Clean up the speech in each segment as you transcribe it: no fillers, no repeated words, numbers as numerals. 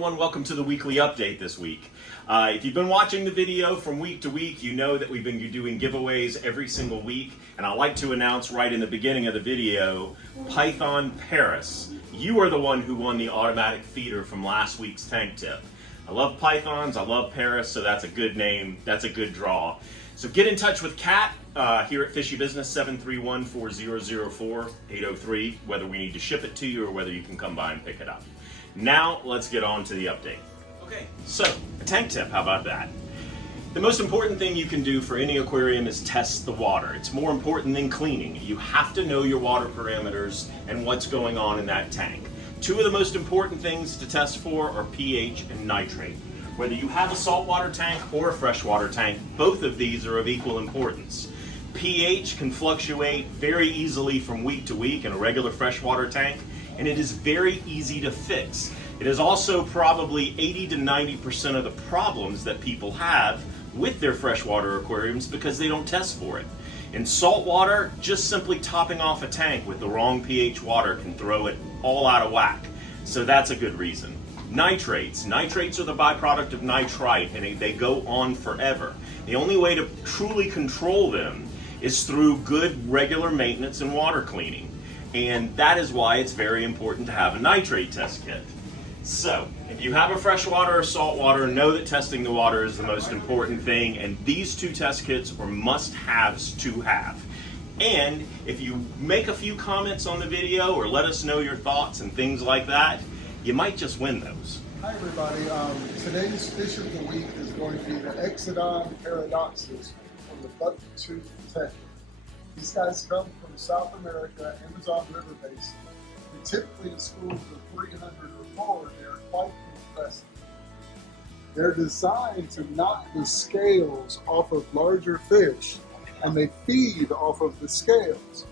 everyone, welcome to the weekly update this week. If you've been watching the video from week to week, you know that we've been doing giveaways every single week, and I'd like to announce right in the beginning of the video, Python Paris. You are the one who won the automatic feeder from last week's tank tip. I love pythons, I love Paris, so that's a good name, that's a good draw. So get in touch with Kat here at Fishy Business, 731-4004-803, whether we need to ship it to you or whether you can come by and pick it up. Now, let's get on to the update. Okay, so a tank tip, how about that? The most important thing you can do for any aquarium is test the water. It's more important than cleaning. You have to know your water parameters and what's going on in that tank. Two of the most important things to test for are pH and nitrate. Whether you have a saltwater tank or a freshwater tank, both of these are of equal importance. pH can fluctuate very easily from week to week in a regular freshwater tank, and it is very easy to fix. It is also probably 80 to 90% of the problems that people have with their freshwater aquariums because they don't test for it. In saltwater, just simply topping off a tank with the wrong pH water can throw it all out of whack. So that's a good reason. Nitrates. Nitrates are the byproduct of nitrite, and they go on forever. The only way to truly control them is through good regular maintenance and water cleaning. And that is why it's very important to have a nitrate test kit. So, if you have a freshwater or saltwater, know that testing the water is the most important thing, and these two test kits are must-haves to have. And if you make a few comments on the video or let us know your thoughts and things like that, you might just win those. Hi everybody, today's fish of the week is going to be the Exodon paradoxus from the bucktooth tank. These guys come from South America, Amazon River Basin. And typically in schools of 300 or more, they're quite impressive. They're designed to knock the scales off of larger fish, and they feed off of the scales.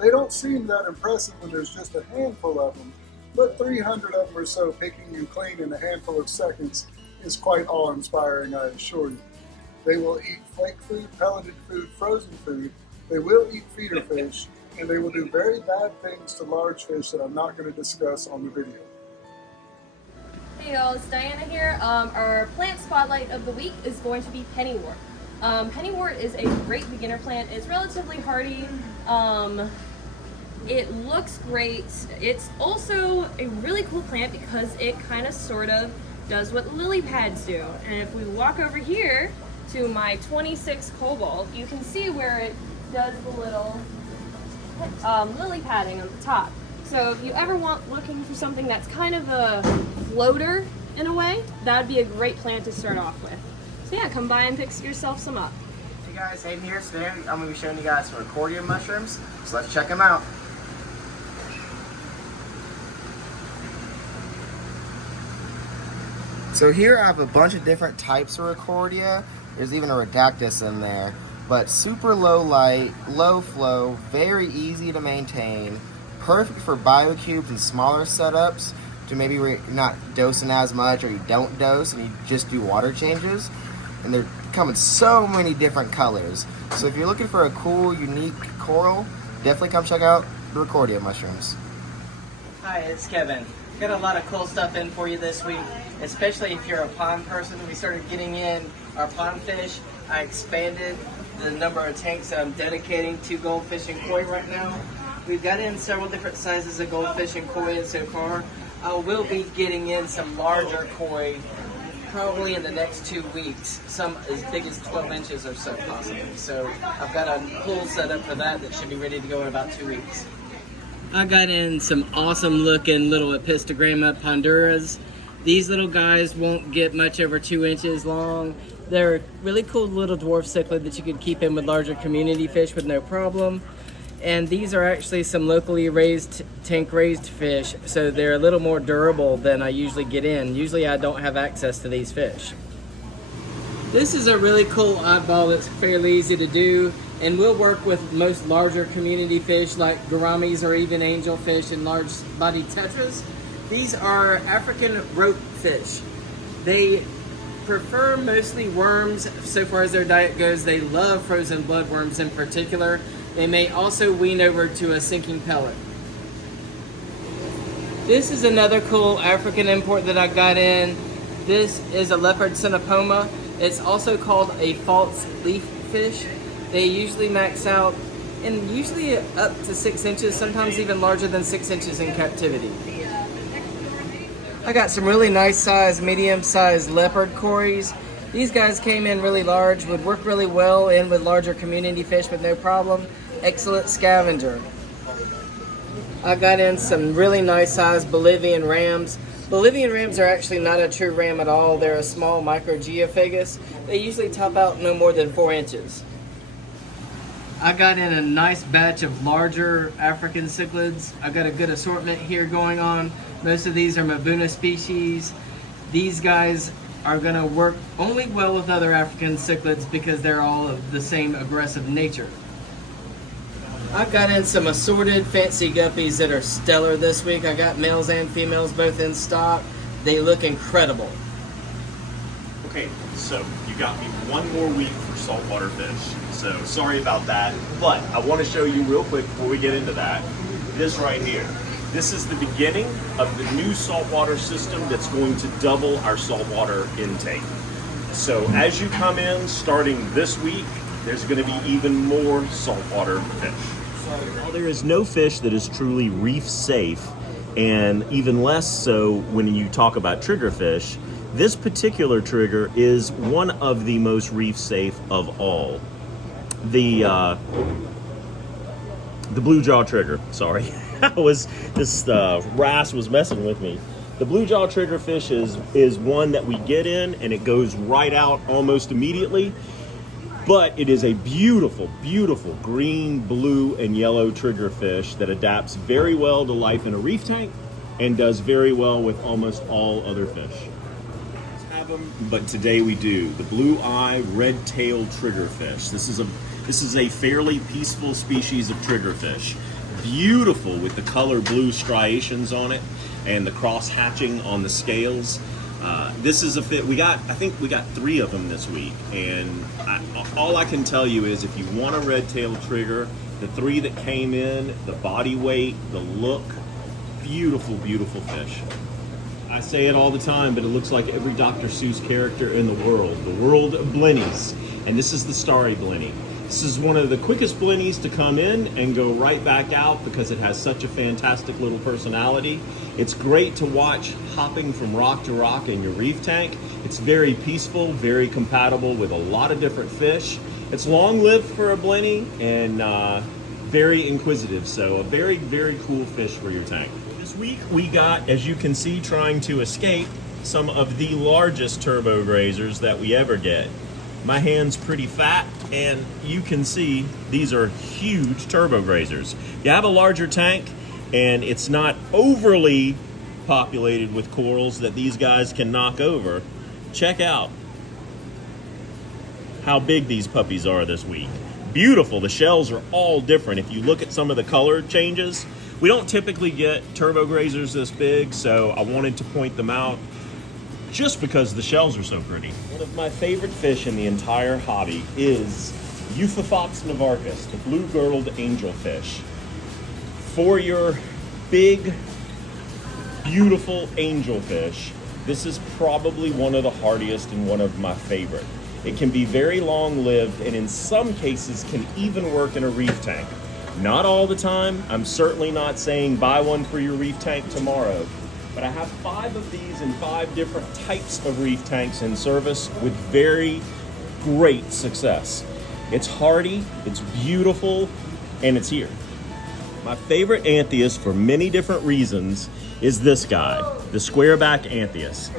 They don't seem that impressive when there's just a handful of them, but 300 of them or so picking and clean in a handful of seconds is quite awe-inspiring, I assure you. They will eat flake food, pelleted food, frozen food. They will eat feeder fish, and they will do very bad things to large fish that I'm not going to discuss on the video. Hey y'all, it's Diana here. Our plant spotlight of the week is going to be pennywort. Pennywort is a great beginner plant. It's relatively hardy. It looks great. It's also a really cool plant because it kind of sort of does what lily pads do. And if we walk over here to my 26 cobalt, you can see where it does the little lily padding on the top. So if you ever looking for something that's kind of a floater in a way, that'd be a great plant to start off with. So yeah, come by and pick yourself some up. Hey guys, Hayden here. Today I'm going to be showing you guys some aquarium mushrooms. So let's check them out. So here I have a bunch of different types of Rickordia. There's even a Redactus in there. But super low light, low flow, very easy to maintain, perfect for biocubes and smaller setups to maybe where you're not dosing as much or you don't dose and you just do water changes. And they're come in so many different colors. So if you're looking for a cool, unique coral, definitely come check out the Rickordia mushrooms. Hi, it's Kevin. Got a lot of cool stuff in for you this week, especially if you're a pond person. We started getting in our pond fish. I expanded the number of tanks that I'm dedicating to goldfish and koi right now. We've got in several different sizes of goldfish and koi so far. I will be getting in some larger koi probably in the next 2 weeks, some as big as 12 inches or so possibly. So I've got a pool set up for that should be ready to go in about 2 weeks. I got in some awesome looking little Epistogramma ponduras. These little guys won't get much over 2 inches long. They're a really cool little dwarf cichlid that you could keep in with larger community fish with no problem. And these are actually some locally raised, tank raised fish, so they're a little more durable than I usually get in. Usually I don't have access to these fish. This is a really cool oddball that's fairly easy to do and will work with most larger community fish like gouramis or even angelfish and large bodied tetras. These are African rope fish. They prefer mostly worms so far as their diet goes. They love frozen bloodworms in particular. They may also wean over to a sinking pellet. This is another cool African import that I got in. This is a leopard synapoma. It's also called a false leaf fish. They usually max out and usually up to 6 inches, sometimes even larger than 6 inches in captivity. I got some really nice sized, medium sized leopard cories. These guys came in really large, would work really well in with larger community fish with no problem. Excellent scavenger. I got in some really nice sized Bolivian rams. Bolivian rams are actually not a true ram at all. They're a small microgeophagus. They usually top out no more than 4 inches. I got in a nice batch of larger African cichlids. I got a good assortment here going on. Most of these are Mabuna species. These guys are gonna work only well with other African cichlids because they're all of the same aggressive nature. I got in some assorted fancy guppies that are stellar this week. I got males and females both in stock. They look incredible. Okay, so you got me one more week for saltwater fish. So sorry about that, but I want to show you real quick before we get into that, this right here. This is the beginning of the new saltwater system that's going to double our saltwater intake. So as you come in, starting this week, there's going to be even more saltwater fish. Now, there is no fish that is truly reef safe, and even less so when you talk about triggerfish. This particular trigger is one of the most reef safe of all. The blue jaw trigger, sorry. This wrasse was messing with me. The blue jaw triggerfish is one that we get in and it goes right out almost immediately. But it is a beautiful, beautiful green, blue, and yellow triggerfish that adapts very well to life in a reef tank and does very well with almost all other fish. Have them, but today we do. The blue-eye red-tailed triggerfish. This is a fairly peaceful species of triggerfish. Beautiful with the color blue striations on it and the cross-hatching on the scales. This is a fit. I think we got 3 of them this week, and all I can tell you is if you want a red-tailed trigger, the 3 that came in, the body weight, the look, beautiful, beautiful fish. I say it all the time, but it looks like every Dr. Seuss character in the world of blennies, and this is the starry blenny. This is one of the quickest blennies to come in and go right back out because it has such a fantastic little personality. It's great to watch hopping from rock to rock in your reef tank. It's very peaceful, very compatible with a lot of different fish. It's long-lived for a blenny and very inquisitive, so a very, very cool fish for your tank. This week we got, as you can see, trying to escape some of the largest turbo grazers that we ever get. My hand's pretty fat, and you can see these are huge turbo grazers. You have a larger tank, and it's not overly populated with corals that these guys can knock over. Check out how big these puppies are this week. Beautiful. The shells are all different. If you look at some of the color changes, we don't typically get turbo grazers this big, so I wanted to point them out just because the shells are so pretty. One of my favorite fish in the entire hobby is Euphyphox nivarchus, the blue-girdled angelfish. For your big, beautiful angelfish, this is probably one of the hardiest and one of my favorite. It can be very long-lived and in some cases can even work in a reef tank. Not all the time. I'm certainly not saying buy one for your reef tank tomorrow. But I have 5 of these in 5 different types of reef tanks in service with very great success. It's hardy, it's beautiful, and it's here. My favorite anthias for many different reasons is this guy, the squareback anthias.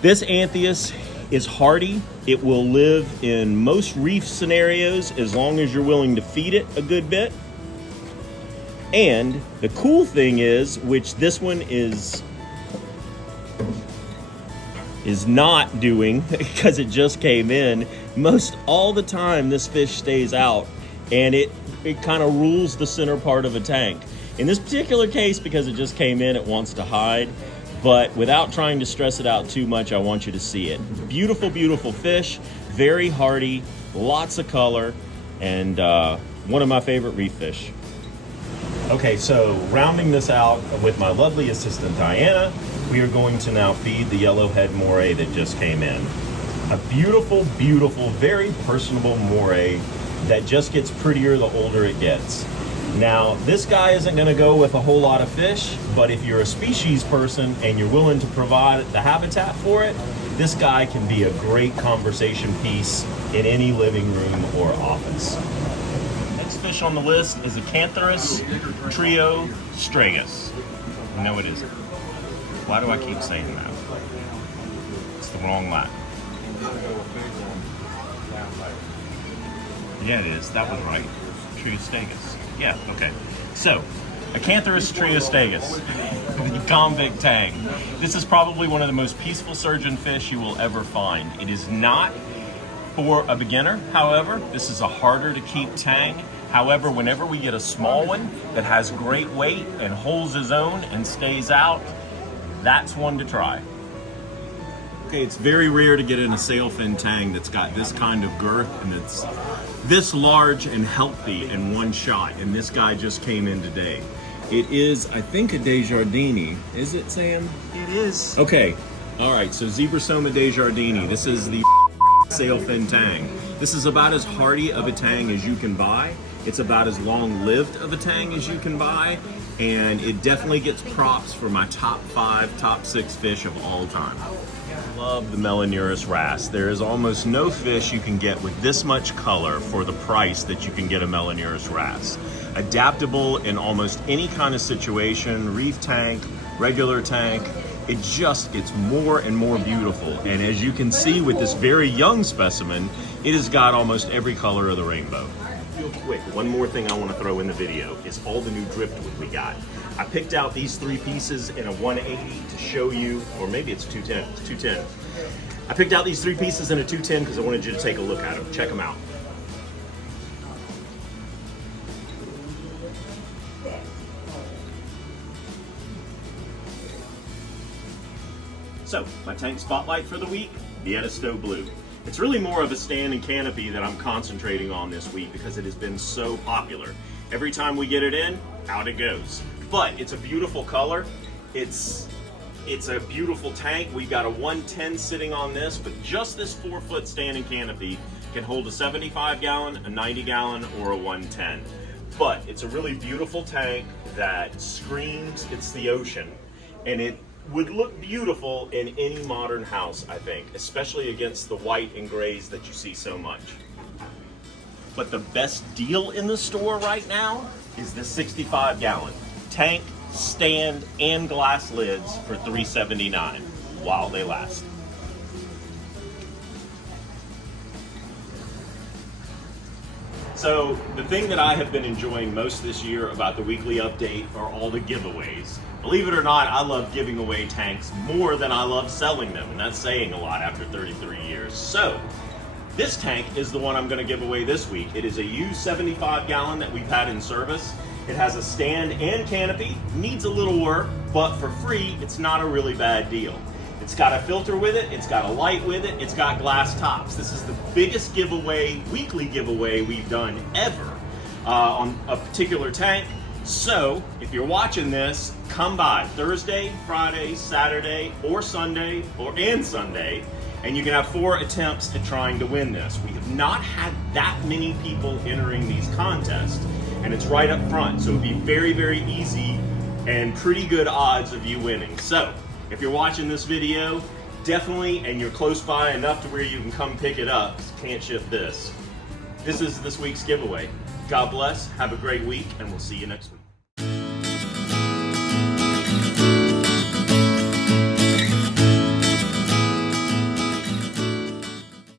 This anthias is hardy. It will live in most reef scenarios as long as you're willing to feed it a good bit. And the cool thing is, which this one is not doing because it just came in, most all the time this fish stays out and it kind of rules the center part of a tank. In this particular case, because it just came in, it wants to hide, but without trying to stress it out too much, I want you to see it. Beautiful, beautiful fish, very hardy, lots of color, and one of my favorite reef fish. Okay, so rounding this out with my lovely assistant Diana, we are going to now feed the yellowhead moray that just came in. A beautiful, beautiful, very personable moray that just gets prettier the older it gets. Now, this guy isn't going to go with a whole lot of fish, but if you're a species person and you're willing to provide the habitat for it, this guy can be a great conversation piece in any living room or office. Next fish on the list is Aquarius trio stragus. No, it isn't. Why do I keep saying that? It's the wrong Latin. Yeah, it is. That was right. Triostegus. Yeah, okay. So, Aquarius triostegus, the convict tang. This is probably one of the most peaceful surgeon fish you will ever find. It is not for a beginner, however. This is a harder to keep tang. However, whenever we get a small one that has great weight and holds his own and stays out, that's one to try. Okay, it's very rare to get in a sailfin tang that's got this kind of girth and it's this large and healthy in one shot, and this guy just came in today. It is, I think, a Desjardins. Is it, Sam? It is. Okay, all right, so Zebrasoma Desjardins. This is the sailfin tang. This is about as hardy of a tang as you can buy. It's about as long-lived of a tang as you can buy, and it definitely gets props for my top 5, top 6 fish of all time. Love the Melanurus wrasse. There is almost no fish you can get with this much color for the price that you can get a Melanurus wrasse. Adaptable in almost any kind of situation, reef tank, regular tank, it just gets more and more beautiful. And as you can see with this very young specimen, it has got almost every color of the rainbow. Real quick, one more thing I want to throw in the video is all the new driftwood we got. I picked out these 3 pieces in a 180 to show you, or maybe it's 210, it's 210. I picked out these 3 pieces in a 210 because I wanted you to take a look at them. Check them out. So, my tank spotlight for the week, the Edisto Blue. It's really more of a stand and canopy that I'm concentrating on this week because it has been so popular. Every time we get it in, out it goes. But it's a beautiful color. It's a beautiful tank. We've got a 110 sitting on this, but just this 4-foot stand and canopy can hold a 75 gallon, a 90 gallon, or a 110. But it's a really beautiful tank that screams it's the ocean, and it would look beautiful in any modern house, I think, especially against the white and grays that you see so much. But the best deal in the store right now is this 65 gallon tank, stand, and glass lids for $379 while they last. So the thing that I have been enjoying most this year about the weekly update are all the giveaways. Believe it or not, I love giving away tanks more than I love selling them, and that's saying a lot after 33 years. So this tank is the one I'm going to give away this week. It is a used 75 gallon that we've had in service. It has a stand and canopy, needs a little work, but for free, it's not a really bad deal. It's got a filter with it, it's got a light with it, it's got glass tops. This is the biggest giveaway, weekly giveaway we've done ever on a particular tank. So if you're watching this, come by Thursday, Friday, Saturday, or Sunday, and Sunday, and you can have 4 attempts at trying to win this. We have not had that many people entering these contests, and it's right up front, so it'd be very, very easy and pretty good odds of you winning. So if you're watching this video, definitely, and you're close by enough to where you can come pick it up, can't ship this. This is this week's giveaway. God bless, have a great week, and we'll see you next week.